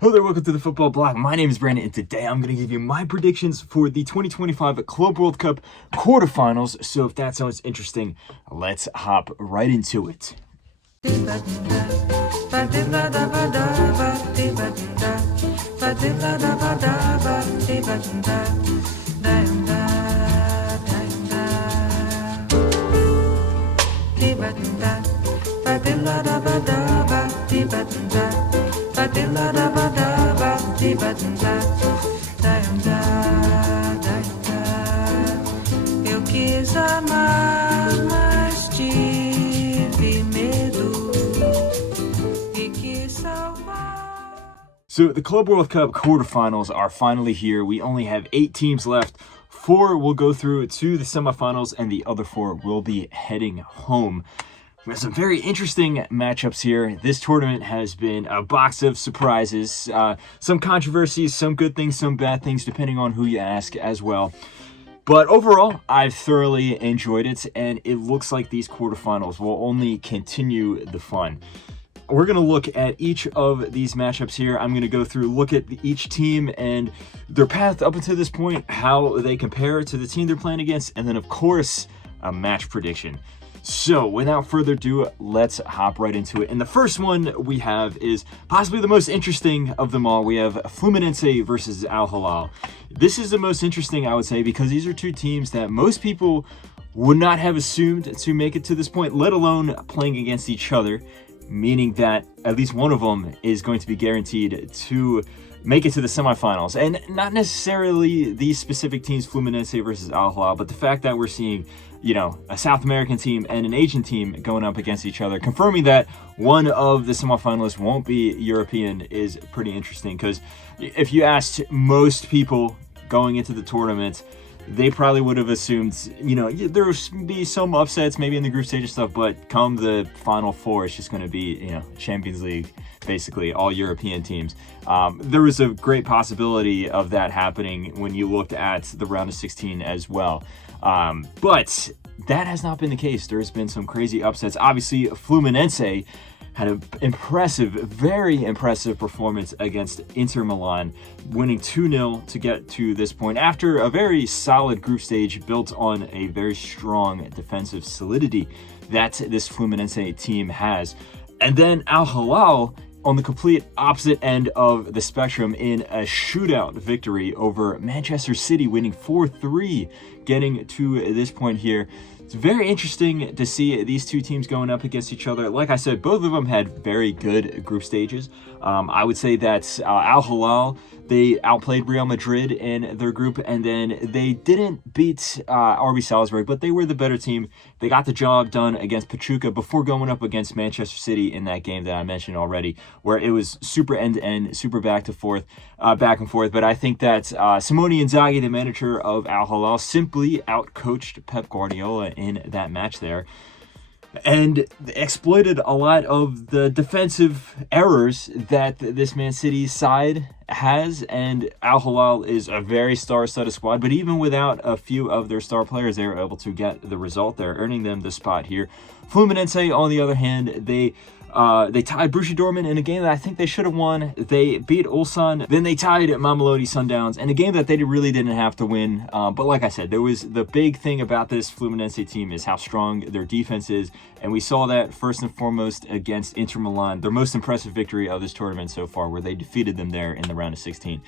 Hello there, welcome to the Football Bloc. My name is Brandon, and today I'm going to give you my predictions for the 2025 Club World Cup quarterfinals. So if that sounds interesting, let's hop right into it. Eu quis amar, mas tive medo e quis salvar. So the Club World Cup quarterfinals are finally here. We only have 8 teams left. 4 will go through to the semifinals, and the other 4 will be heading home. We have some very interesting matchups here. This tournament has been a box of surprises, some controversies, some good things, some bad things, depending on who you ask as well. But overall, I've thoroughly enjoyed it, and it looks like these quarterfinals will only continue the fun. We're going to look at each of these matchups here. I'm going to go through, look at each team and their path up until this point, how they compare to the team they're playing against, and then, of course, a match prediction. So, without further ado, let's hop right into it. And the first one we have is possibly the most interesting of them all. We have Fluminense versus Al Hilal. This is the most interesting, I would say, because these are two teams that most people would not have assumed to make it to this point, let alone playing against each other, meaning that at least one of them is going to be guaranteed to make it to the semifinals. And not necessarily these specific teams, Fluminense versus Al Hilal, but the fact that we're seeing, a South American team and an Asian team going up against each other, confirming that one of the semifinalists won't be European, is pretty interesting. Because if you asked most people going into the tournament, they probably would have assumed, there would be some upsets maybe in the group stage and stuff, but come the Final Four, it's just going to be, Champions League, basically all European teams. There was a great possibility of that happening when you looked at the round of 16 as well. But that has not been the case. There's been some crazy upsets. Obviously, Fluminense had an impressive, very impressive performance against Inter Milan, winning 2-0 to get to this point after a very solid group stage built on a very strong defensive solidity that this Fluminense team has. And then Al Hilal on the complete opposite end of the spectrum in a shootout victory over Manchester City, winning 4-3, getting to this point here. It's very interesting to see these two teams going up against each other. Like I said, both of them had very good group stages. I would say that Al Hilal, they outplayed Real Madrid in their group, and then they didn't beat RB Salzburg, but they were the better team. They got the job done against Pachuca before going up against Manchester City in that game that I mentioned already, where it was super end-to-end, super back and forth. But I think that Simone Inzaghi, the manager of Al Hilal, simply outcoached Pep Guardiola in that match there, and exploited a lot of the defensive errors that this Man City side has. And Al Hilal is a very star-studded squad, but even without a few of their star players, they were able to get the result there, earning them the spot here. Fluminense, on the other hand, they tied Borussia Dortmund in a game that I think they should have won. They beat Ulsan. Then they tied Mamelodi Sundowns in a game that they really didn't have to win. But like I said, there was the big thing about this Fluminense team is how strong their defense is. And we saw that first and foremost against Inter Milan, their most impressive victory of this tournament so far, where they defeated them there in the round of 16.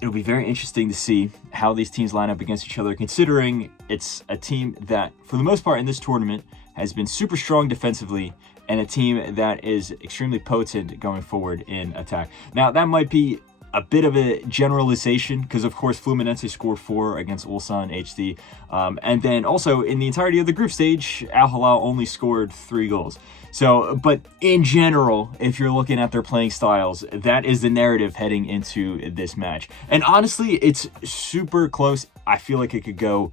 It'll be very interesting to see how these teams line up against each other, considering it's a team that, for the most part in this tournament, has been super strong defensively, and a team that is extremely potent going forward in attack. Now, that might be a bit of a generalization, because of course Fluminense scored 4 against Ulsan HD, and then also in the entirety of the group stage, Al Hilal only scored 3 goals. So, but in general, if you're looking at their playing styles, that is the narrative heading into this match. And honestly, it's super close. I feel like it could go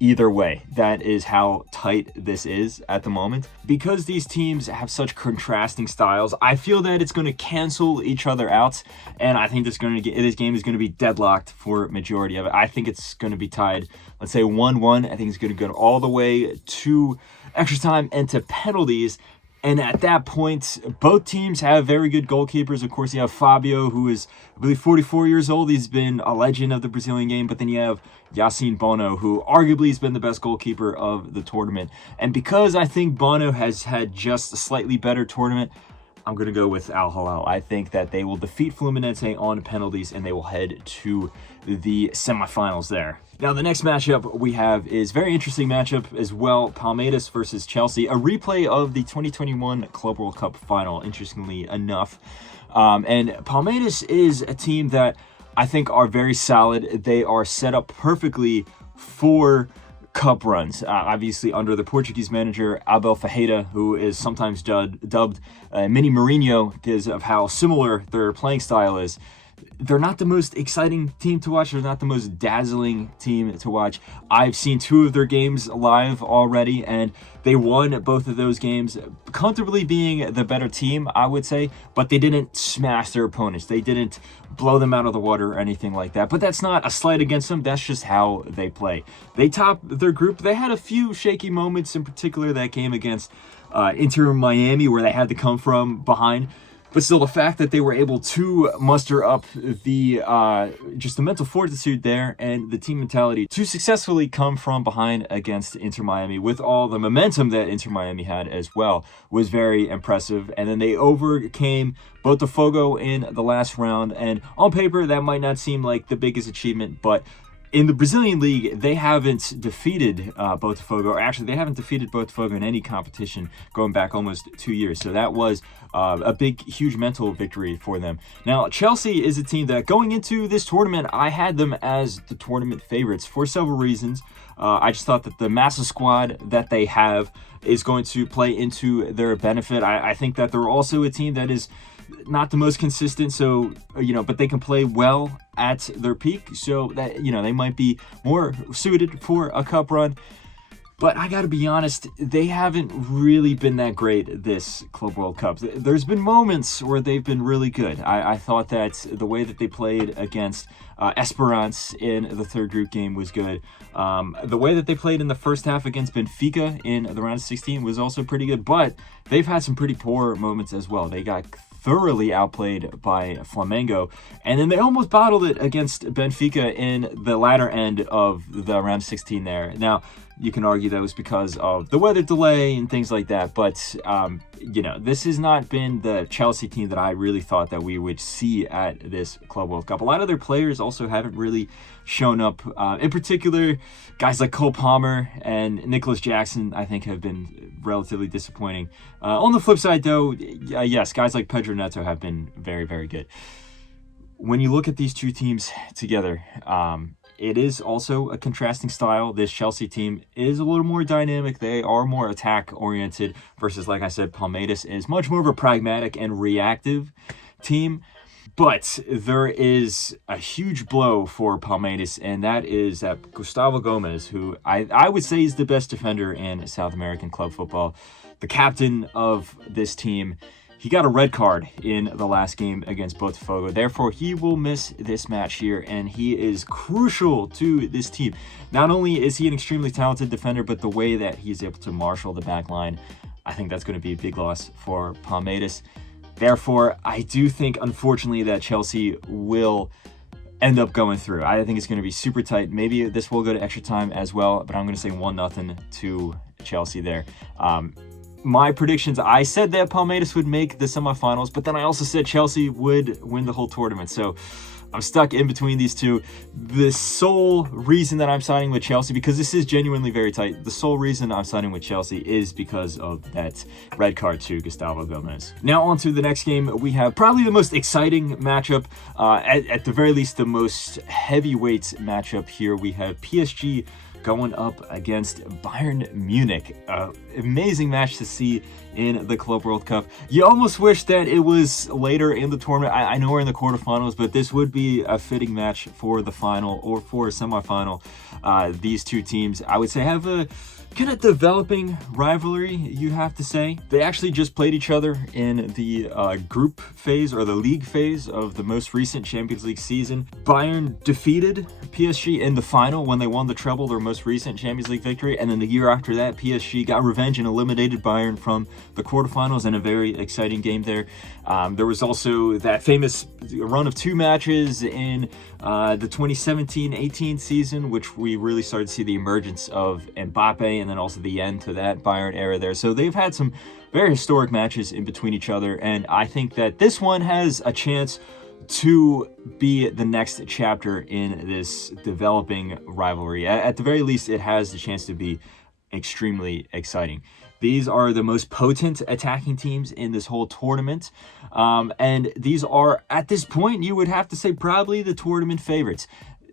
either way. That is how tight this is at the moment. Because these teams have such contrasting styles, I feel that it's going to cancel each other out, and I think this game is going to be deadlocked for majority of it. I think it's going to be tied, let's say 1-1. I think it's going to go all the way to extra time and to penalties. And at that point, both teams have very good goalkeepers. Of course, you have Fabio, who is, I believe, 44 years old. He's been a legend of the Brazilian game. But then you have Yassine Bono, who arguably has been the best goalkeeper of the tournament. And because I think Bono has had just a slightly better tournament, I'm going to go with Al Hilal. I think that they will defeat Fluminense on penalties, and they will head to the semifinals there. Now, the next matchup we have is a very interesting matchup as well. Palmeiras versus Chelsea, a replay of the 2021 Club World Cup final, interestingly enough. And Palmeiras is a team that I think are very solid. They are set up perfectly for cup runs, obviously under the Portuguese manager Abel Ferreira, who is sometimes dubbed Mini Mourinho because of how similar their playing style is. They're not the most exciting team to watch. They're not the most dazzling team to watch. I've seen 2 of their games live already, and they won both of those games, comfortably being the better team, I would say, but they didn't smash their opponents. They didn't blow them out of the water or anything like that. But that's not a slight against them. That's just how they play. They topped their group. They had a few shaky moments, in particular that game against Inter Miami, where they had to come from behind. But still, the fact that they were able to muster up the just the mental fortitude there and the team mentality to successfully come from behind against Inter Miami with all the momentum that Inter Miami had as well was very impressive. And then they overcame Botafogo in the last round. And on paper, that might not seem like the biggest achievement, but in the Brazilian league, they haven't defeated Botafogo, or actually they haven't defeated Botafogo in any competition going back almost 2 years. So that was a big, huge mental victory for them. Now, Chelsea is a team that going into this tournament, I had them as the tournament favorites for several reasons. I just thought that the massive squad that they have is going to play into their benefit. I think that they're also a team that is not the most consistent, so but they can play well at their peak, so that they might be more suited for a cup run. But I gotta be honest, they haven't really been that great this Club World Cup. There's been moments where they've been really good. I thought that the way that they played against Esperance in the third group game was good. The way that they played in the first half against Benfica in the round of 16 was also pretty good, but they've had some pretty poor moments as well. They got thoroughly outplayed by Flamengo, and then they almost bottled it against Benfica in the latter end of the round of 16 there. Now, you can argue that was because of the weather delay and things like that, but this has not been the Chelsea team that I really thought that we would see at this Club World Cup. A lot of their players also haven't really shown up. In particular, guys like Cole Palmer and Nicholas Jackson, I think, have been relatively disappointing. On the flip side, though, yes, guys like Pedro Neto have been very, very good. When you look at these two teams together, it is also a contrasting style. This Chelsea team is a little more dynamic. They are more attack-oriented versus, like I said, Palmeiras is much more of a pragmatic and reactive team. But there is a huge blow for Palmeiras, and that is that Gustavo Gomes, who I would say is the best defender in South American club football, the captain of this team. He got a red card in the last game against Botafogo. Therefore, he will miss this match here, and he is crucial to this team. Not only is he an extremely talented defender, but the way that he's able to marshal the back line, I think that's going to be a big loss for Palmeiras. Therefore, I do think, unfortunately, that Chelsea will end up going through. I think it's going to be super tight. Maybe this will go to extra time as well, but I'm going to say 1-0 to Chelsea there. My predictions, I said that Palmeiras would make the semifinals, but then I also said Chelsea would win the whole tournament. So I'm stuck in between these two. The sole reason that I'm siding with Chelsea, because this is genuinely very tight, the sole reason I'm siding with Chelsea is because of that red card to Gustavo Gomes. Now on to the next game. We have probably the most exciting matchup, at the very least the most heavyweight matchup here. We have PSG going up against Bayern Munich. Amazing match to see in the Club World Cup. You almost wish that it was later in the tournament. I know we're in the quarterfinals, but this would be a fitting match for the final or for a semifinal. These two teams, I would say, have a kind of developing rivalry, you have to say. They actually just played each other in the group phase or the league phase of the most recent Champions League season. Bayern defeated PSG in the final when they won the treble, their most recent Champions League victory, and then the year after that, PSG got revenge and eliminated Bayern from the quarterfinals and a very exciting game there. There was also that famous run of 2 matches in the 2017-18 season, which we really started to see the emergence of Mbappe, and then also the end to that Bayern era there. So they've had some very historic matches in between each other, and I think that this one has a chance to be the next chapter in this developing rivalry. At the very least, it has the chance to be extremely exciting. These are the most potent attacking teams in this whole tournament. And these are, at this point, you would have to say probably the tournament favorites,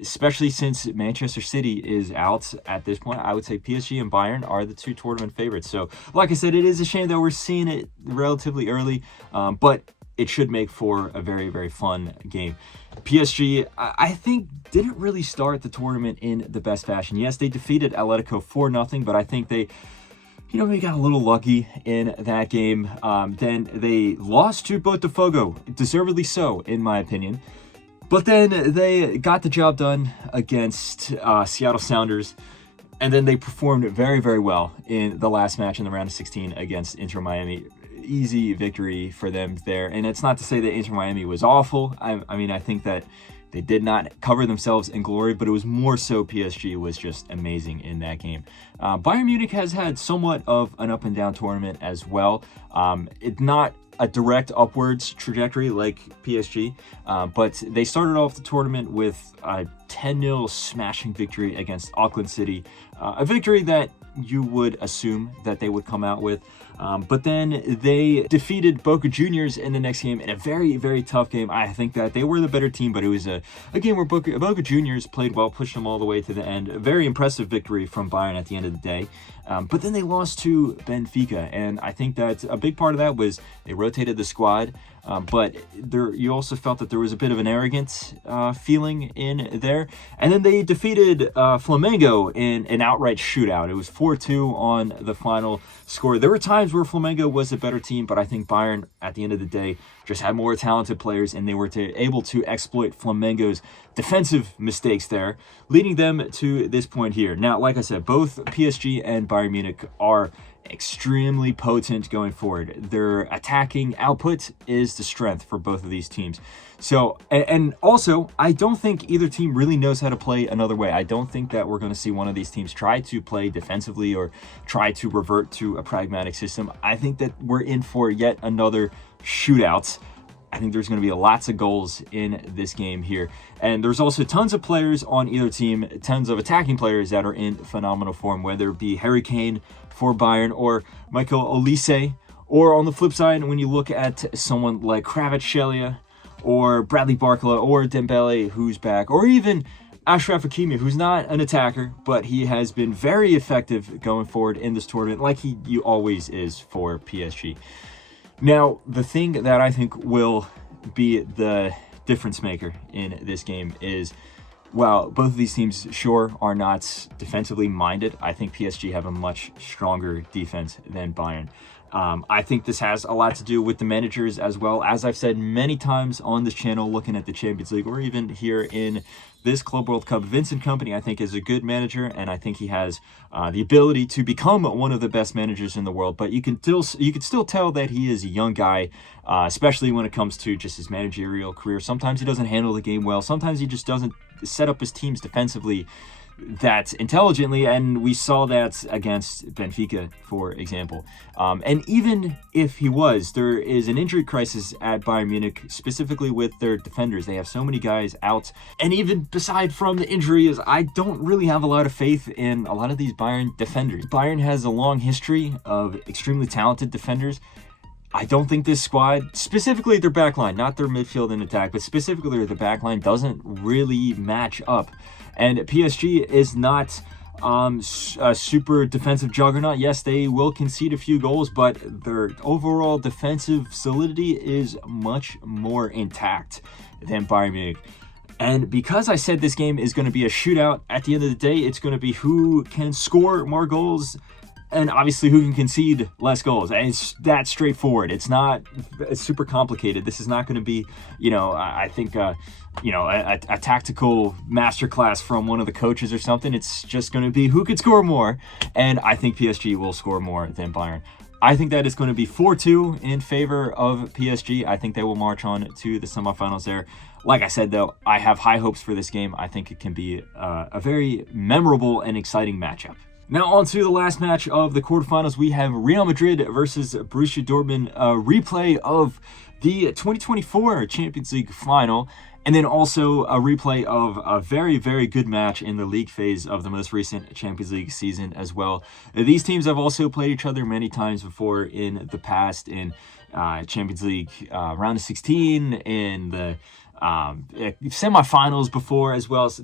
especially since Manchester City is out at this point. I would say PSG and Bayern are the 2 tournament favorites. So, like I said, it is a shame that we're seeing it relatively early, but it should make for a very, very fun game. PSG, I think, didn't really start the tournament in the best fashion. Yes, they defeated Atletico 4-0, but I think they got a little lucky in that game. Then they lost to Botafogo, deservedly so, in my opinion. But then they got the job done against Seattle Sounders, and then they performed very, very well in the last match in the round of 16 against Inter Miami. Easy victory for them there. And it's not to say that Inter Miami was awful. I mean, I think that they did not cover themselves in glory, but it was more so PSG was just amazing in that game. Bayern Munich has had somewhat of an up and down tournament as well. It's not a direct upwards trajectory like PSG, but they started off the tournament with a 10-0 smashing victory against Auckland City, a victory that you would assume that they would come out with. But then they defeated Boca Juniors in the next game in a very, very tough game. I think that they were the better team, but it was a game where Boca Juniors played well, pushed them all the way to the end. A very impressive victory from Bayern at the end of the day. But then they lost to Benfica, and I think that a big part of that was they rotated the squad. But you also felt that there was a bit of an arrogant feeling in there. And then they defeated Flamengo in an outright shootout. It was 4-2 on the final score. There were times where Flamengo was a better team, but I think Bayern, at the end of the day, just had more talented players, and they were able to exploit Flamengo's defensive mistakes there, leading them to this point here. Now, like I said, both PSG and Bayern Munich are extremely potent going forward. Their attacking output is the strength for both of these teams. So, and also, I don't think either team really knows how to play another way. I don't think that we're going to see one of these teams try to play defensively or try to revert to a pragmatic system. I think that we're in for yet another shootout. I think there's going to be lots of goals in this game here. And there's also tons of players on either team, tons of attacking players that are in phenomenal form, whether it be Harry Kane for Bayern or Michael Olise, or on the flip side, when you look at someone like Kvaratskhelia or Bradley Barcola or Dembele, who's back, or even Achraf Hakimi, who's not an attacker, but he has been very effective going forward in this tournament, like he always is for PSG. Now, the thing that I think will be the difference maker in this game is, while both of these teams, sure, are not defensively minded, I think PSG have a much stronger defense than Bayern. I think this has a lot to do with the managers as well. As I've said many times on this channel, looking at the Champions League, or even here in this Club World Cup, Vincent Kompany, I think, is a good manager, and I think he has the ability to become one of the best managers in the world. But you can still tell that he is a young guy, especially when it comes to just his managerial career. Sometimes he doesn't handle the game well. Sometimes he just doesn't set up his teams defensively that intelligently, and we saw that against Benfica, for example. And even if he was, there is an injury crisis at Bayern Munich, specifically with their defenders. They have so many guys out, and even beside from the injuries, I don't really have a lot of faith in a lot of these Bayern defenders. Bayern has a long history of extremely talented defenders. I don't think this squad, specifically their backline, not their midfield and attack, but specifically their backline, doesn't really match up. And PSG is not a super defensive juggernaut. Yes, they will concede a few goals, but their overall defensive solidity is much more intact than Bayern Munich. And because I said this game is going to be a shootout, at the end of the day, it's going to be who can score more goals and obviously who can concede less goals. And it's that straightforward. It's super complicated. This is not going to be, I think, a tactical masterclass from one of the coaches or something. It's just going to be who can score more. And I think PSG will score more than Bayern. I think that is going to be 4-2 in favor of PSG. I think they will march on to the semifinals there. Like I said, though, I have high hopes for this game. I think it can be a very memorable and exciting matchup. Now on to the last match of the quarterfinals. We have Real Madrid versus Borussia Dortmund, a replay of the 2024 Champions League final, and then also a replay of a very, very good match in the league phase of the most recent Champions League season as well. These teams have also played each other many times before in the past in Champions League round of 16, in the semifinals before as well. So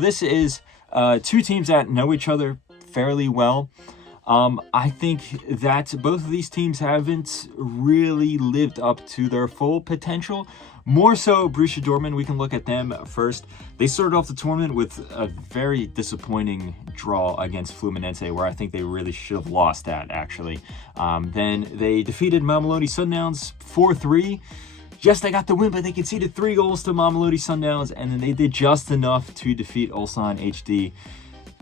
this is two teams that know each other fairly well. I think that both of these teams haven't really lived up to their full potential. More so Borussia Dortmund, we can look at them first. They started off the tournament with a very disappointing draw against Fluminense, where I think they really should have lost that, actually. Then they defeated Mamelodi Sundowns 4-3. Yes, they got the win, but they conceded 3 goals to Mamelodi Sundowns, and then they did just enough to defeat Ulsan HD.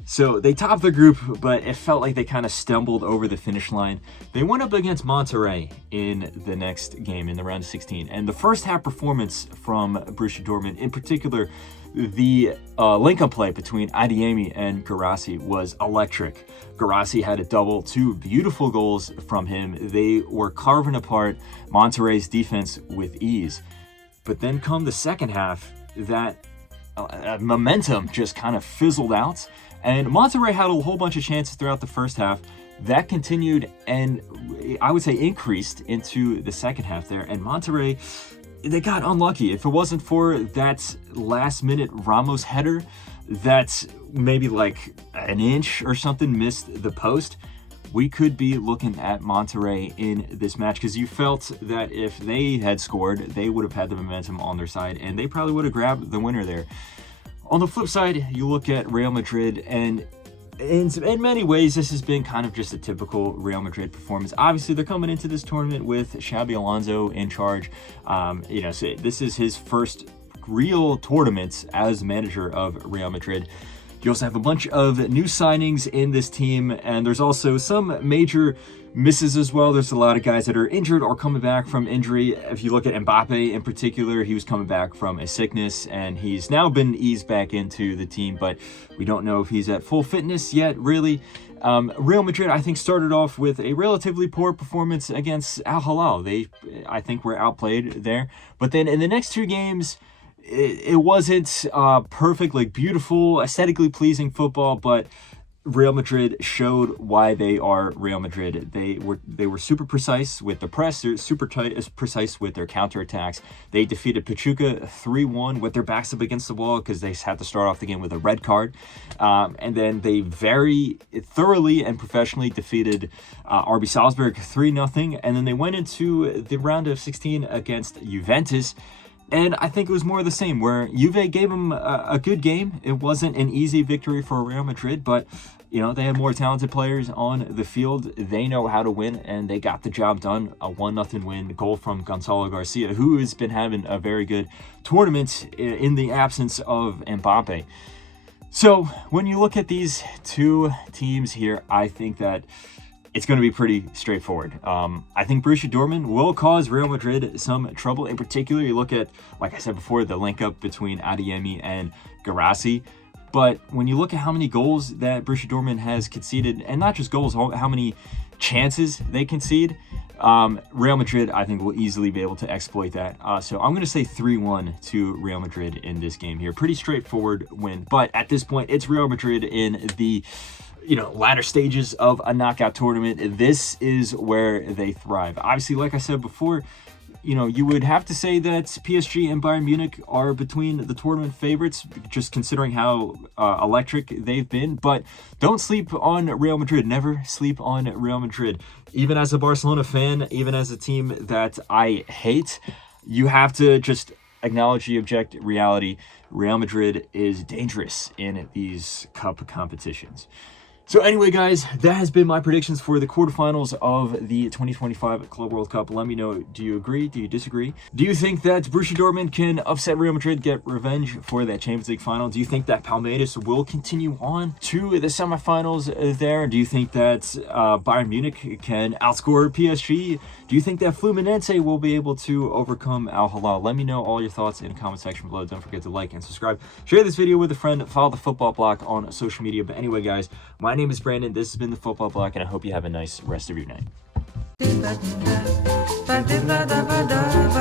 So they topped the group, but it felt like they kind of stumbled over the finish line. They went up against Monterrey in the next game in the round of 16. And the first half performance from Borussia Dortmund, in particular, the link-up play between Adeyemi and Guirassy was electric. Guirassy had a double, 2 beautiful goals from him. They were carving apart Monterrey's defense with ease. But then come the second half, that momentum just kind of fizzled out. And Monterrey had a whole bunch of chances throughout the first half. That continued and I would say increased into the second half there. And Monterrey, they got unlucky. If it wasn't for that last minute Ramos header that maybe like an inch or something missed the post, we could be looking at Monterrey in this match, because you felt that if they had scored, they would have had the momentum on their side and they probably would have grabbed the winner there. On the flip side, you look at Real Madrid, and in many ways, this has been kind of just a typical Real Madrid performance. Obviously, they're coming into this tournament with Xabi Alonso in charge. So this is his first real tournament as manager of Real Madrid. You also have a bunch of new signings in this team, and there's also some major misses as well. There's a lot of guys that are injured or coming back from injury. If you look at Mbappe in particular, he was coming back from a sickness, and he's now been eased back into the team, but we don't know if he's at full fitness yet, really. Real Madrid, I think, started off with a relatively poor performance against Al Hilal. They, I think, were outplayed there. But then in the next 2 games, it wasn't perfect, like beautiful, aesthetically pleasing football, but Real Madrid showed why they are Real Madrid. They were super precise with the press, they're super precise with their counterattacks. They defeated Pachuca 3-1 with their backs up against the wall because they had to start off the game with a red card. And then they very thoroughly and professionally defeated RB Salzburg 3-0. And then they went into the round of 16 against Juventus. And I think it was more of the same, where Juve gave them a good game. It wasn't an easy victory for Real Madrid, but they had more talented players on the field. They know how to win, and they got the job done. A 1-0 win, goal from Gonzalo Garcia, who has been having a very good tournament in the absence of Mbappe. So when you look at these 2 teams here, I think that it's going to be pretty straightforward. I think Borussia Dortmund will cause Real Madrid some trouble. In particular, you look at, like I said before, the link-up between Adeyemi and Guirassy. But when you look at how many goals that Borussia Dortmund has conceded, and not just goals, how many chances they concede, Real Madrid, I think, will easily be able to exploit that. So I'm going to say 3-1 to Real Madrid in this game here. Pretty straightforward win. But at this point, it's Real Madrid in the latter stages of a knockout tournament. This is where they thrive. Obviously, like I said before, you would have to say that PSG and Bayern Munich are between the tournament favorites, just considering how electric they've been. But don't sleep on Real Madrid. Never sleep on Real Madrid. Even as a Barcelona fan, even as a team that I hate, you have to just acknowledge the objective reality. Real Madrid is dangerous in these cup competitions. So anyway, guys, that has been my predictions for the quarterfinals of the 2025 Club World Cup. Let me know, do you agree? Do you disagree? Do you think that Borussia Dortmund can upset Real Madrid, get revenge for that Champions League final? Do you think that Palmeiras will continue on to the semifinals there? Do you think that Bayern Munich can outscore PSG? Do you think that Fluminense will be able to overcome Al Hilal? Let me know all your thoughts in the comment section below. Don't forget to like and subscribe. Share this video with a friend. Follow the Football Bloc on social media. But anyway, guys, my name is Brandon. This has been the Football Bloc, and I hope you have a nice rest of your night. Ba-da-ba-da-ba,